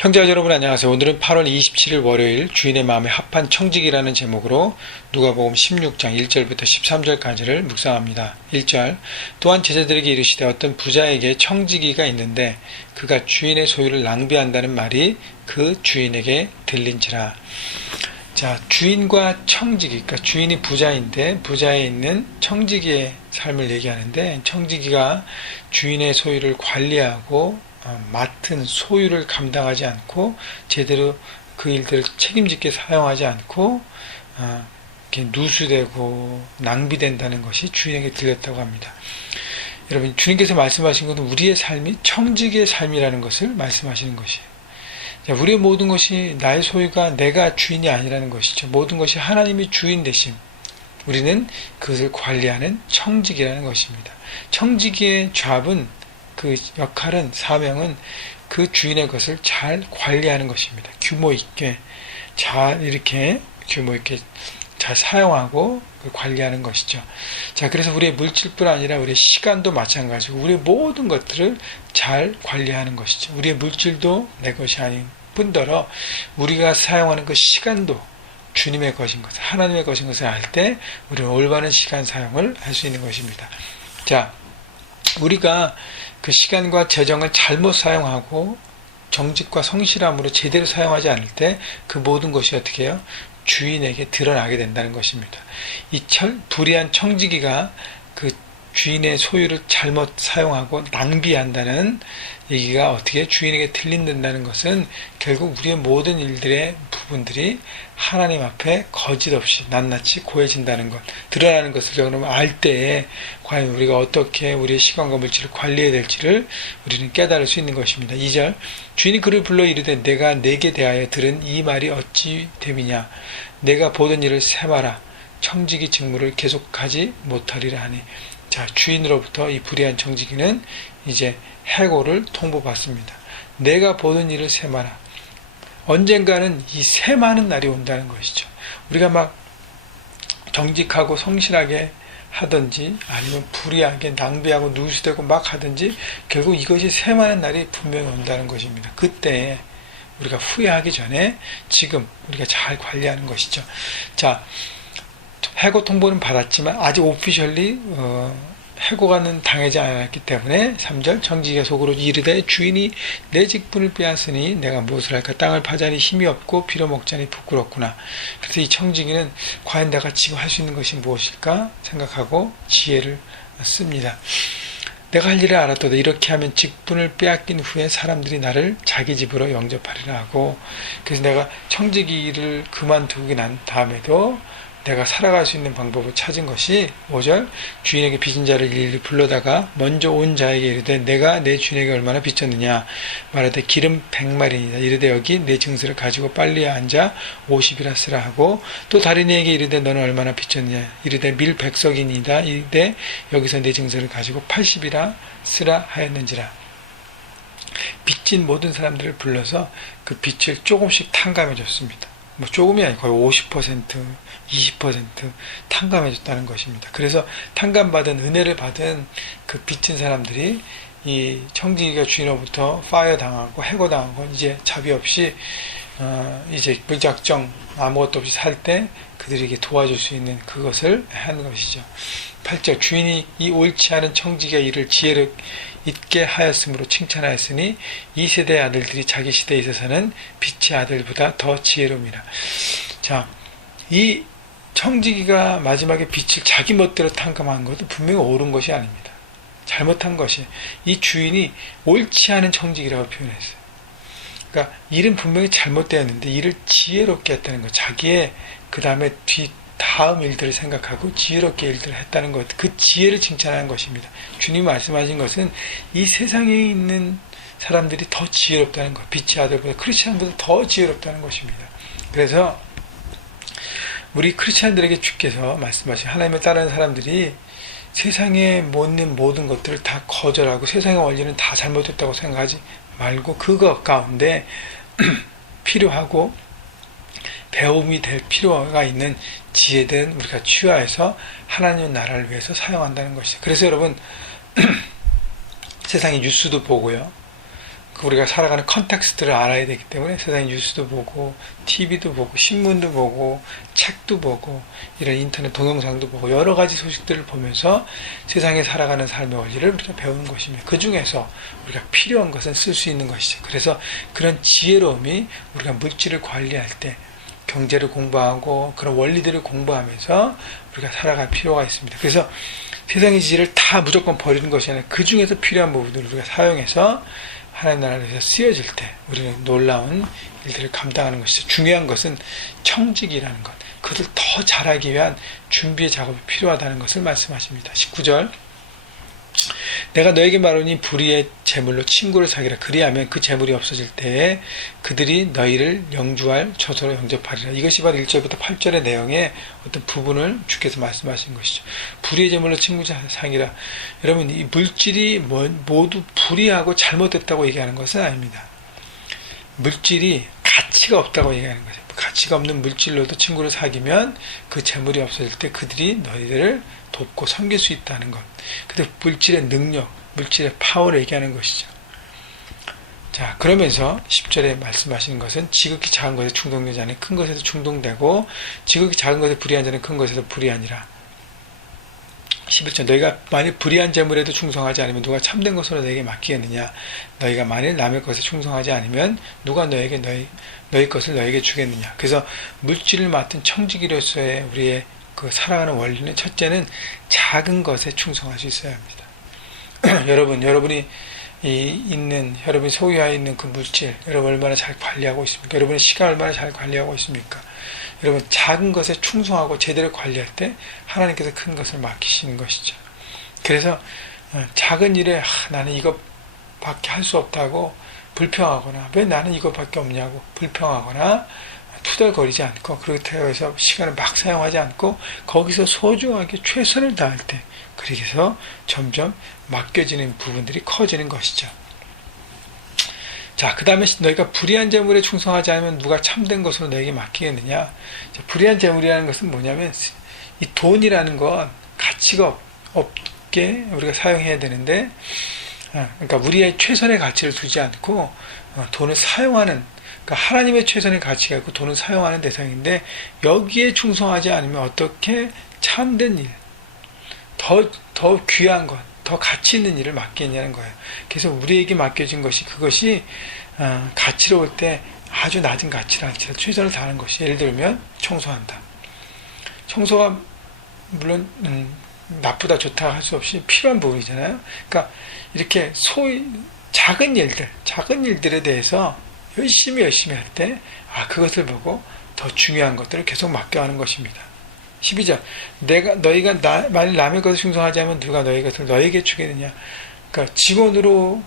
형제자 여러분 안녕하세요. 오늘은 8월 27일 월요일 주인의 마음에 합한 청지기라는 제목으로 누가복음 16장 1절부터 13절까지를 묵상합니다. 1절 또한 제자들에게 이르시되 어떤 부자에게 청지기가 있는데 그가 주인의 소유를 낭비한다는 말이 그 주인에게 들린지라. 자, 주인과 청지기, 그러니까 주인이 부자인데 부자에 있는 청지기의 삶을 얘기하는데, 청지기가 주인의 소유를 관리하고 맡은 소유를 감당하지 않고 제대로 그 일들을 책임지게 사용하지 않고 이렇게 누수되고 낭비된다는 것이 주인에게 들렸다고 합니다. 여러분, 주님께서 말씀하신 것은 우리의 삶이 청지기의 삶이라는 것을 말씀하시는 것이에요. 우리의 모든 것이 나의 소유가 내가 주인이 아니라는 것이죠. 모든 것이 하나님이 주인 되심, 우리는 그것을 관리하는 청지기라는 것입니다. 청지기의 잡은 그 역할은, 사명은 그 주인의 것을 잘 관리하는 것입니다. 규모 있게 잘 사용하고 관리하는 것이죠. 자, 그래서 우리의 물질뿐 아니라 우리의 시간도 마찬가지고 우리의 모든 것들을 잘 관리하는 것이죠. 우리의 물질도 내 것이 아닌 뿐더러 우리가 사용하는 그 시간도 주님의 것인 것을, 하나님의 것인 것을 알 때 우리는 올바른 시간 사용을 할 수 있는 것입니다. 자, 우리가 그 시간과 재정을 잘못 사용하고 정직과 성실함으로 제대로 사용하지 않을 때 그 모든 것이 어떻게 해요? 주인에게 드러나게 된다는 것입니다. 이 불의한 청지기가 그 주인의 소유를 잘못 사용하고 낭비한다는 얘기가 어떻게 주인에게 들린다는 것은 결국 우리의 모든 일들의 부분들이 하나님 앞에 거짓 없이 낱낱이 고해진다는 것, 드러나는 것을 그러면 알 때에 과연 우리가 어떻게 우리의 시간과 물질을 관리해야 될지를 우리는 깨달을 수 있는 것입니다. 2절 주인이 그를 불러 이르되 내가 내게 대하여 들은 이 말이 어찌 됨이냐, 내가 보던 일을 세마라, 청지기 직무를 계속하지 못하리라 하니. 자, 주인으로부터 이 불의한 청지기는 이제 해고를 통보받습니다. 내가 보던 일을 세마라. 언젠가는 이 세마는 날이 온다는 것이죠. 우리가 막 정직하고 성실하게 하든지 아니면 불의하게 낭비하고 누수되고 막 하든지 결국 이것이 세마는 날이 분명히 온다는 것입니다. 그때 우리가 후회하기 전에 지금 우리가 잘 관리하는 것이죠. 자, 해고 통보는 받았지만 아직 오피셜리 해고가는 당하지 않았기 때문에 3절 청지기가 속으로 이르되 주인이 내 직분을 빼앗으니 내가 무엇을 할까, 땅을 파자니 힘이 없고 빌어먹자니 부끄럽구나. 그래서 이 청지기는 과연 내가 지금 할 수 있는 것이 무엇일까 생각하고 지혜를 씁니다. 내가 할 일을 알았도다. 이렇게 하면 직분을 빼앗긴 후에 사람들이 나를 자기 집으로 영접하리라 하고, 그래서 내가 청지기 일을 그만두고 난 다음에도 내가 살아갈 수 있는 방법을 찾은 것이 5절 주인에게 빚진 자를 일일이 불러다가 먼저 온 자에게 이르되 내가 내 주인에게 얼마나 빚졌느냐 말하되 기름 100마리이다. 이르되 여기 내 증서를 가지고 빨리 앉아 50이라 쓰라 하고, 또 다른 이에게 이르되 너는 얼마나 빚졌느냐 이르되 밀 100석이니이다. 이르되 여기서 내 증서를 가지고 80이라 쓰라 하였는지라. 빚진 모든 사람들을 불러서 그 빚을 조금씩 탕감해 줬습니다. 뭐 조금이 아니고 거의 50%, 20% 탕감해줬다는 것입니다. 그래서 탕감받은, 은혜를 받은 그 빚진 사람들이 이 청지기가 주인으로부터 파이어 당하고 해고 당하고 이제 자비 없이 이제 무작정 아무것도 없이 살 때 그들에게 도와줄 수 있는 그것을 한 것이죠. 8절 주인이 이 옳지 않은 청지기가 이를 지혜를 있게 하였으므로 칭찬하였으니 이 세대의 아들들이 자기 시대에 있어서는 빛의 아들보다 더 지혜로움이라. 자, 이 청지기가 마지막에 빛을 자기 멋대로 탕감한 것도 분명히 옳은 것이 아닙니다. 잘못한 것이, 이 주인이 옳지 않은 청지기라고 표현했어요. 그러니까 일은 분명히 잘못되었는데 일을 지혜롭게 했다는 것, 자기의 그 다음에 다음 일들을 생각하고 지혜롭게 일들을 했다는 것, 그 지혜를 칭찬하는 것입니다. 주님 말씀하신 것은 이 세상에 있는 사람들이 더 지혜롭다는 것, 빛의 아들보다, 크리스찬보다 더 지혜롭다는 것입니다. 그래서 우리 크리스찬들에게 주께서 말씀하신, 하나님을 따르는 사람들이 세상에 있는 모든 것들을 다 거절하고 세상의 원리는 다 잘못됐다고 생각하지 말고 그것 가운데 필요하고 배움이 될 필요가 있는 지혜든 우리가 취하해서 하나님의 나라를 위해서 사용한다는 것이죠. 그래서 여러분 세상의 뉴스도 보고요, 우리가 살아가는 컨텍스트를 알아야 되기 때문에 세상의 뉴스도 보고 TV도 보고 신문도 보고 책도 보고 이런 인터넷 동영상도 보고 여러 가지 소식들을 보면서 세상에 살아가는 삶의 원리를 우리가 배우는 것입니다. 그 중에서 우리가 필요한 것은 쓸 수 있는 것이죠. 그래서 그런 지혜로움이 우리가 물질을 관리할 때 경제를 공부하고 그런 원리들을 공부하면서 우리가 살아갈 필요가 있습니다. 그래서 세상의 지혜를 다 무조건 버리는 것이 아니라 그 중에서 필요한 부분들을 우리가 사용해서 하나님 나라를 위해서 쓰여질 때 우리는 놀라운 일들을 감당하는 것이죠. 중요한 것은 청직이라는 것, 그것을 더 잘하기 위한 준비의 작업이 필요하다는 것을 말씀하십니다. 19절, 내가 너에게 말하니 불의의 재물로 친구를 사귀라. 그리하면 그 재물이 없어질 때에 그들이 너희를 영주할 처소로 영접하리라. 이것이 바로 1절부터 8절의 내용의 어떤 부분을 주께서 말씀하신 것이죠. 불의의 재물로 친구 사귀라. 여러분, 이 물질이 모두 불의하고 잘못됐다고 얘기하는 것은 아닙니다. 물질이 가치가 없다고 얘기하는 거죠. 가치가 없는 물질로도 친구를 사귀면 그 재물이 없어질 때 그들이 너희들을 돕고 섬길 수 있다는 것. 근데 물질의 능력, 물질의 파워를 얘기하는 것이죠. 자, 그러면서 10절에 말씀하시는 것은 지극히 작은 것에 충동되지 않으니 큰 것에도 충동되고 지극히 작은 것에 불의한 자는 큰 것에도 불의하니라. 11절, 너희가 만일 불의한 재물에도 충성하지 않으면 누가 참된 것으로 너에게 맡기겠느냐. 너희가 만일 남의 것에 충성하지 않으면 누가 너에게 너희 것을 너에게 주겠느냐. 그래서 물질을 맡은 청지기로서의 우리의 그 살아가는 원리는, 첫째는 작은 것에 충성할 수 있어야 합니다. 여러분이 여러분이 소유하여 있는 그 물질, 여러분 얼마나 잘 관리하고 있습니까? 여러분의 시간 얼마나 잘 관리하고 있습니까? 여러분 작은 것에 충성하고 제대로 관리할 때 하나님께서 큰 것을 맡기시는 것이죠. 그래서 작은 일에 나는 이것밖에 할 수 없다고 불평하거나, 왜 나는 이것밖에 없냐고 불평하거나 투덜거리지 않고, 그렇다고 해서 시간을 막 사용하지 않고 거기서 소중하게 최선을 다할 때, 그래서 점점 맡겨지는 부분들이 커지는 것이죠. 자, 그 다음에 너희가 불의한 재물에 충성하지 않으면 누가 참된 것으로 너에게 맡기겠느냐. 자, 불의한 재물이라는 것은 뭐냐면, 이 돈이라는 건 가치가 없게 우리가 사용해야 되는데, 그러니까 우리의 최선의 가치를 두지 않고 돈을 사용하는, 그러니까 하나님의 최선의 가치가 있고 돈을 사용하는 대상인데, 여기에 충성하지 않으면 어떻게 참된 일, 더 귀한 것, 더 가치 있는 일을 맡기느냐는 거예요. 그래서 우리에게 맡겨진 것이, 그것이 가치로울 때 아주 낮은 가치를 최선을 다하는 것이, 예를 들면 청소한다. 청소가 물론 나쁘다 좋다 할 수 없이 필요한 부분이잖아요. 그러니까 이렇게 작은 일들에 대해서 열심히 할 때, 그것을 보고 더 중요한 것들을 계속 맡겨가는 것입니다. 12절, 너희가 만일 남의 것을 충성하지 않으면 누가 너희 것을 너에게 주겠느냐. 그러니까 직원으로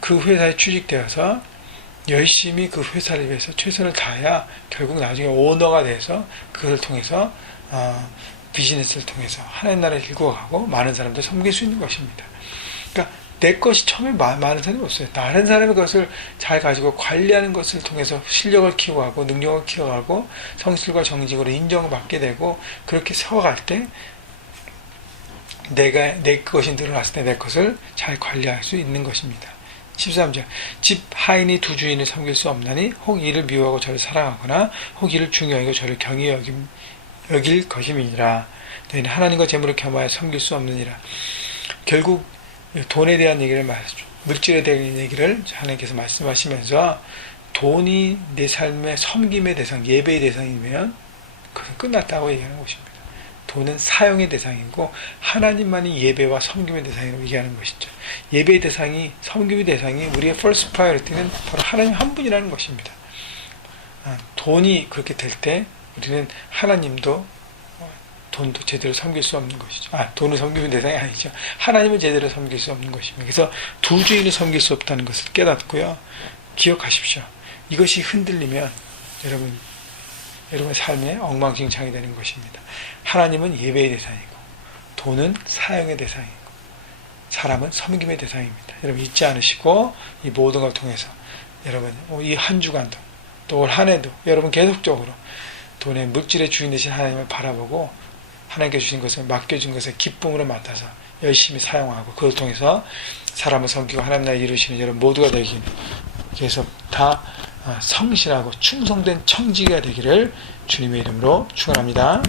그 회사에 취직되어서 열심히 그 회사를 위해서 최선을 다해야 결국 나중에 오너가 돼서 그것을 통해서 비즈니스를 통해서 하나님 나라를 일구어 가고 많은 사람들 섬길 수 있는 것입니다. 그러니까 내 것이 처음에 많은 사람이 없어요. 다른 사람의 것을 잘 가지고 관리하는 것을 통해서 실력을 키워가고 능력을 키워가고 성실과 정직으로 인정을 받게 되고, 그렇게 세워갈 때 내 것이 늘어났을 때 내 것을 잘 관리할 수 있는 것입니다. 13절, 집 하인이 두 주인을 섬길 수 없나니 혹 이를 미워하고 저를 사랑하거나 혹 이를 중요하고 저를 경히 여길 것임이니라. 너희는 하나님과 재물을 겸하여 섬길 수 없느니라. 결국 돈에 대한 얘기를 물질에 대한 얘기를 하나님께서 말씀하시면서, 돈이 내 삶의 섬김의 대상, 예배의 대상이면 그건 끝났다고 얘기하는 것입니다. 돈은 사용의 대상이고 하나님만이 예배와 섬김의 대상이라고 얘기하는 것이죠. 예배의 대상이, 섬김의 대상이, 우리의 first priority는 바로 하나님 한 분이라는 것입니다. 돈이 그렇게 될 때 우리는 하나님도 돈도 제대로 섬길 수 없는 것이죠. 돈을 섬기는 대상이 아니죠. 하나님은 제대로 섬길 수 없는 것입니다. 그래서 두 주인을 섬길 수 없다는 것을 깨닫고요. 기억하십시오. 이것이 흔들리면 여러분의 삶에 엉망진창이 되는 것입니다. 하나님은 예배의 대상이고, 돈은 사용의 대상이고, 사람은 섬김의 대상입니다. 여러분 잊지 않으시고, 이 모든 걸 통해서 여러분 이 한 주간도 또 올 한 해도 여러분 계속적으로 돈의 물질의 주인 되신 하나님을 바라보고 하나님께 주신 것을 맡겨준 것을 기쁨으로 맡아서 열심히 사용하고 그걸 통해서 사람을 섬기고 하나님 나라 이루시는 여러분 모두가 되길 그래서 다 성실하고 충성된 청지기가 되기를 주님의 이름으로 축원합니다.